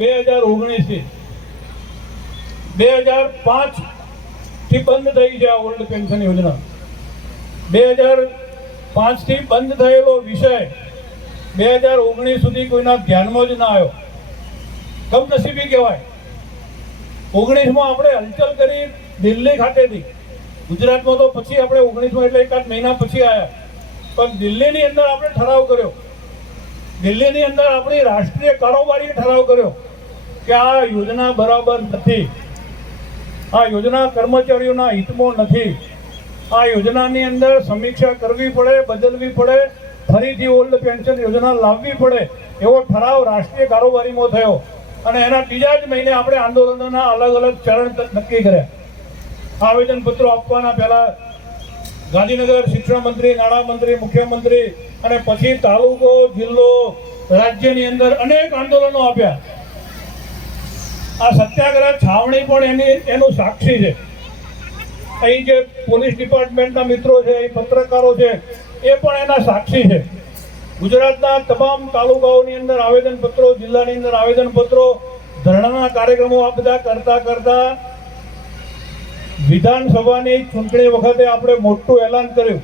2019 2005 થી બંધ થઈ છે આ ઓલ્ડ પેન્શન યોજના. 2005 થી બંધ થયેલો વિષય 2019 સુધી કોઈના ધ્યાનમાં જ ના આવ્યો. કમનસીબી કહેવાય. 19માં આપણે હલચલ કરી દિલ્હી ખાતેથી. ગુજરાતમાં તો પછી આપણે 19માં એટલે એકાદ મહિના પછી આવ્યા, પણ દિલ્હીની અંદર આપણે ઠરાવ કર્યો. દિલ્હીની અંદર આપણી રાષ્ટ્રીય કારોબારીએ ઠરાવ કર્યો કે આ યોજના બરાબર નથી, આ યોજના કર્મચારીઓના હિતમાં નથી, આ યોજનાની અંદર સમીક્ષા કરવી પડે, બદલવી પડે, ફરીથી ઓલ્ડ પેન્શન યોજના લાવવી પડે એવો ઠરાવ રાષ્ટ્રીય કારોબારીમાં થયો. અને એના બીજા જ મહિને આપણે આંદોલનના અલગ અલગ ચરણ નક્કી કર્યા. આવેદન પત્રો આપવાના પહેલા ગાંધીનગર શિક્ષણ મંત્રી, નાણામંત્રી, મુખ્યમંત્રી અને પછી તાલુકો, જિલ્લો, રાજ્યની અંદર અનેક આંદોલનો આપ્યા. આ સત્યાગ્રહ છાવણી પણ એનું સાક્ષી છે. અહીં જે પોલીસ ડિપાર્ટમેન્ટના મિત્રો છે, અહીં પત્રકારો છે, એ પણ એના સાક્ષી છે. ગુજરાતના તમામ તાલુકાઓની અંદર આવેદનપત્રો, જિલ્લાની અંદર આવેદનપત્રો, ધરણાના કાર્યક્રમો આ બધા કરતા વિધાનસભાની ચૂંટણી વખતે આપણે મોટું એલાન કર્યું